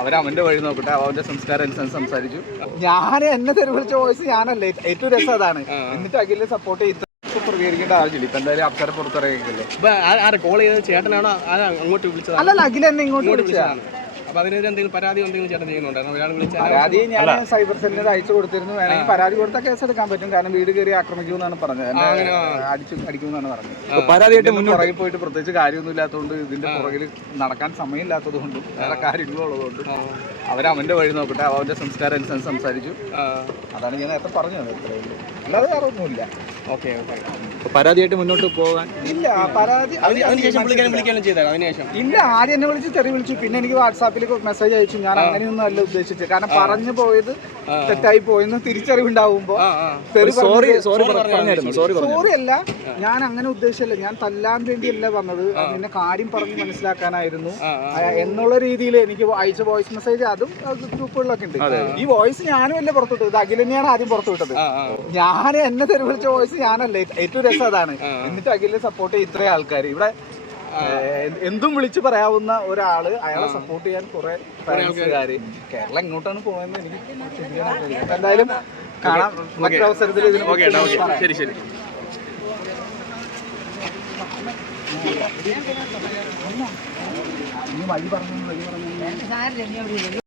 അവരവന്റെ വഴി നോക്കട്ടെ അവന്റെ സംസ്കാരം അനുസരിച്ച് സംസാരിച്ചു. ഞാൻ എന്നെ തെരുവിളിച്ച വോയിസ് ഞാനല്ലേ? ഏറ്റവും രസം അതാണ്. എന്നിട്ട് അഖിലെ സപ്പോർട്ട് ചെയ്ത് പ്രതികരിക്കേണ്ട ആവശ്യമില്ല. ഇപ്പൊ എന്തായാലും അപ്സര പുറത്തിറങ്ങിയല്ലോ ആരാ കോൾ ചെയ്തത് ചേട്ടനാണോ? അങ്ങോട്ട് വിളിച്ചത്? അല്ലല്ല അഖിലെന്നെ ഇങ്ങോട്ട് വിളിച്ചതാ. അപ്പൊ അതിനെതിരെ എന്തെങ്കിലും പരാതി എന്തെങ്കിലും ചേട്ടൻ ചെയ്യുന്നുണ്ടായിരുന്നു ഒരാൾ വിളിച്ച പരാതി ഞാൻ സൈബർ സെല്ലിന് അയച്ചു കൊടുത്തിരുന്നു. വേണമെങ്കിൽ പരാതി കൊടുത്താൽ കേസ് എടുക്കാൻ പറ്റും. കാരണം വീട് കയറി ആക്രമിക്കും എന്നാണ് പറഞ്ഞത്. എന്നെ അടിച്ചു അടിക്കും എന്നാണ് പറഞ്ഞത്. പരാതിയായിട്ട് പുറകിൽ പോയിട്ട് പ്രത്യേകിച്ച് കാര്യമൊന്നും ഇല്ലാത്തതുകൊണ്ട് ഇതിന്റെ പുറകിൽ നടക്കാൻ സമയമില്ലാത്തത് കൊണ്ടും വേറെ കാര്യങ്ങളുള്ളതുകൊണ്ടും അവരവന്റെ വഴി നോക്കട്ടെ. അവന്റെ സംസ്കാരം അനുസരിച്ച് സംസാരിച്ചു. അതാണ് ഞാൻ നേരത്തെ പറഞ്ഞത്. അല്ലാതെ വേറെ ഒന്നുമില്ല. Okay okay. പരാതിയായിട്ട് മുന്നോട്ട് പോകാൻ ഇല്ല പരാതി ഇല്ല ആദ്യം എന്നെ വിളിച്ച് തെറി വിളിച്ചു. പിന്നെ എനിക്ക് വാട്സാപ്പിൽ മെസ്സേജ് അയച്ചു. ഞാൻ അങ്ങനെയൊന്നും അല്ല ഉദ്ദേശിച്ചത്. കാരണം പറഞ്ഞു പോയത് തെറ്റായി പോയെന്ന് തിരിച്ചറിവുണ്ടാവുമ്പോ സോറി സോറി അല്ല ഞാൻ അങ്ങനെ ഉദ്ദേശിച്ചല്ല ഞാൻ തല്ലാൻ വേണ്ടിയല്ല വന്നത്. അതിന്റെ കാര്യം പറഞ്ഞ് മനസ്സിലാക്കാനായിരുന്നു. എന്നുള്ള രീതിയിൽ എനിക്ക് അയച്ച വോയിസ് മെസ്സേജ് അതും ഗ്രൂപ്പുകളിലൊക്കെ ഉണ്ട്. ഈ വോയിസ് ഞാനും അല്ലേ പുറത്തുവിട്ടത്? ഇത് അഖിൽ തന്നെയാണ് ആദ്യം പുറത്തു വിട്ടത് ആ ആ. ഞാൻ എന്നെ തെരുവിളിച്ച വോയിസ് ഞാനല്ലേ. ഏറ്റവും രസം അതാണ്. എന്നിട്ട് അഖിലിനെ സപ്പോർട്ട് ചെയ്യും ഇത്രയും ആൾക്കാർ ഇവിടെ എന്തും വിളിച്ചു പറയാവുന്ന ഒരാൾ അയാളെ സപ്പോർട്ട് ചെയ്യാൻ കുറെ ഫ്രണ്ട്സുകാര് കേരളം എങ്ങോട്ടാണ് പോകുന്നത് എനിക്ക് എന്തായാലും കാണാം. മറ്റൊരവസരത്തിൽ ഇതിന്. ശരി ശരി. ഇനി വഴി പറഞ്ഞു വഴി പറഞ്ഞു